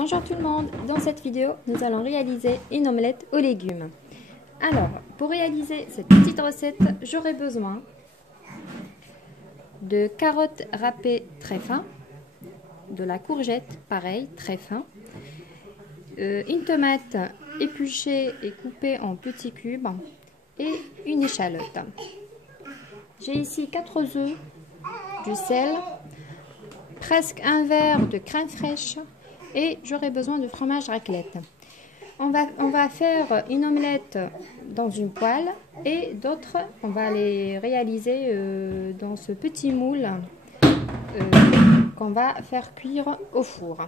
Bonjour tout le monde, dans cette vidéo nous allons réaliser une omelette aux légumes. Alors pour réaliser cette petite recette j'aurai besoin de carottes râpées très fin, de la courgette pareil très fin, une tomate épluchée et coupée en petits cubes et une échalote. J'ai ici 4 œufs, du sel, presque un verre de crème fraîche et j'aurai besoin de fromage raclette. On va faire une omelette dans une poêle et d'autres on va les réaliser dans ce petit moule qu'on va faire cuire au four.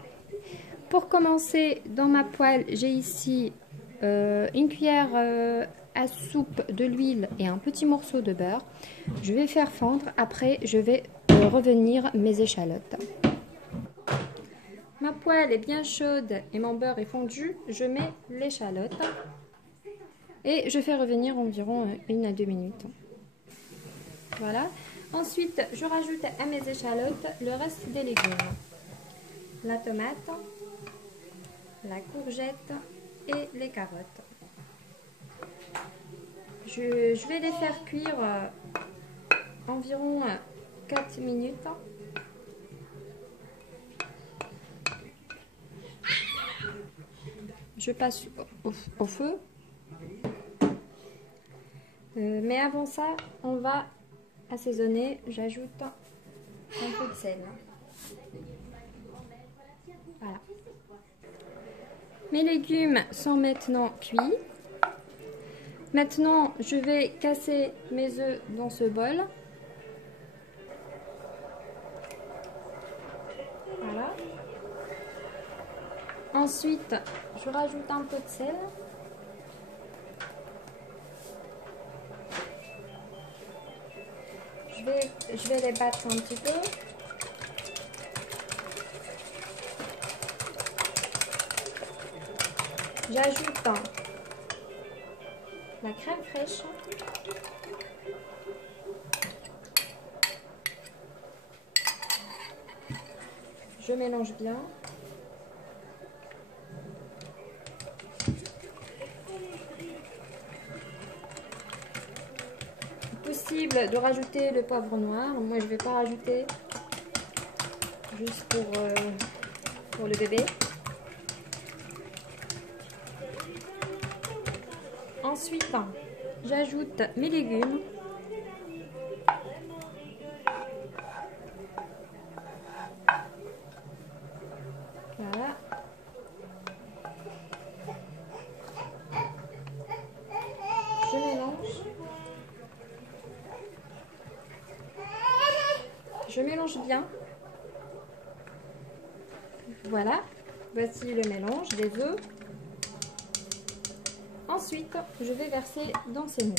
Pour commencer, dans ma poêle j'ai ici une cuillère à soupe de l'huile et un petit morceau de beurre. Je vais faire fondre, après je vais revenir mes échalotes. Ma poêle est bien chaude et mon beurre est fondu. Je mets l'échalote et je fais revenir environ 1 à 2 minutes. Voilà. Ensuite, je rajoute à mes échalotes le reste des légumes. La tomate, la courgette et les carottes. Je vais les faire cuire environ 4 minutes. Je passe au feu. Mais avant ça, on va assaisonner. J'ajoute un peu de sel. Voilà. Mes légumes sont maintenant cuits. Maintenant, je vais casser mes œufs dans ce bol. Voilà. Ensuite, je rajoute un peu de sel. Je vais les battre un petit peu. J'ajoute la crème fraîche. Je mélange bien. Possible de rajouter le poivre noir. Moi je vais pas rajouter, juste pour le bébé. Ensuite j'ajoute mes légumes. Voilà. Je mélange. Je mélange bien. Voilà, voici le mélange des œufs. Ensuite, je vais verser dans ces moules.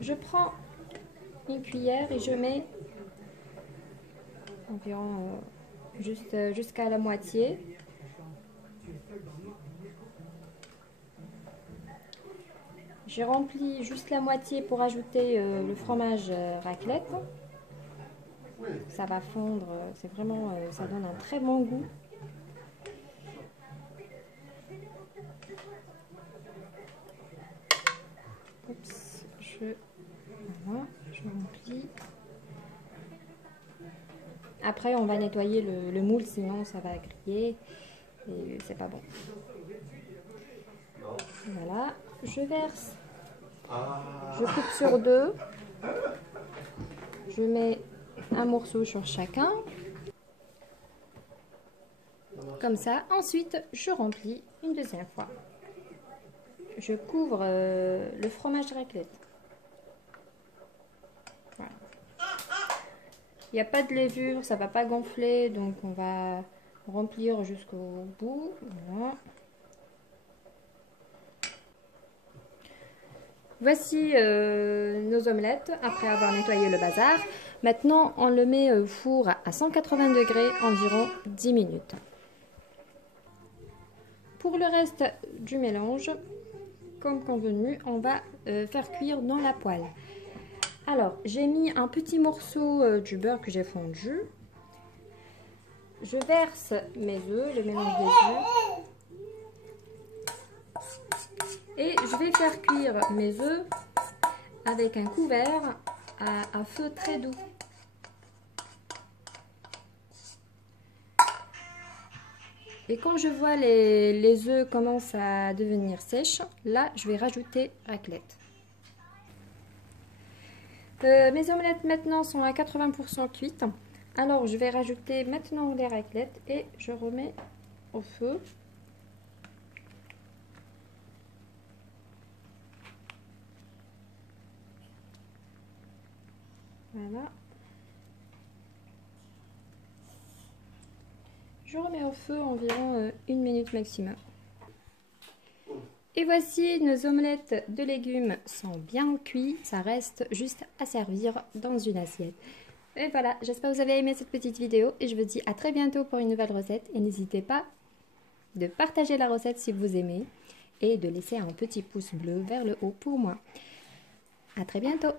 Je prends une cuillère et je mets environ jusqu'à la moitié. J'ai rempli juste la moitié pour ajouter le fromage raclette. Ça va fondre, c'est vraiment, ça donne un très bon goût. Oups, voilà, je remplis. Après, on va nettoyer le moule, sinon ça va griller et c'est pas bon. Voilà, je verse. Je coupe sur 2. Je mets un morceau sur chacun. Comme ça. Ensuite, je remplis une deuxième fois. Je couvre le fromage raclette. Voilà. Il n'y a pas de levure, ça ne va pas gonfler, donc on va remplir jusqu'au bout. Voilà. Voici nos omelettes après avoir nettoyé le bazar. Maintenant, on le met au four à 180 degrés environ 10 minutes. Pour le reste du mélange, comme convenu, on va faire cuire dans la poêle. Alors, j'ai mis un petit morceau du beurre que j'ai fondu. je verse mes œufs, le mélange des œufs. Et je vais faire cuire mes œufs avec un couvert à feu très doux. Et quand je vois les œufs commencent à devenir sèches, là je vais rajouter raclette. Mes omelettes maintenant sont à 80% cuites. Alors je vais rajouter maintenant les raclettes et je remets au feu. Voilà. Je remets au feu environ 1 minute maximum. Et voici, nos omelettes de légumes sont bien cuits. Ça reste juste à servir dans une assiette. Et voilà, j'espère que vous avez aimé cette petite vidéo. Et je vous dis à très bientôt pour une nouvelle recette. Et n'hésitez pas de partager la recette si vous aimez. Et de laisser un petit pouce bleu vers le haut pour moi. À très bientôt!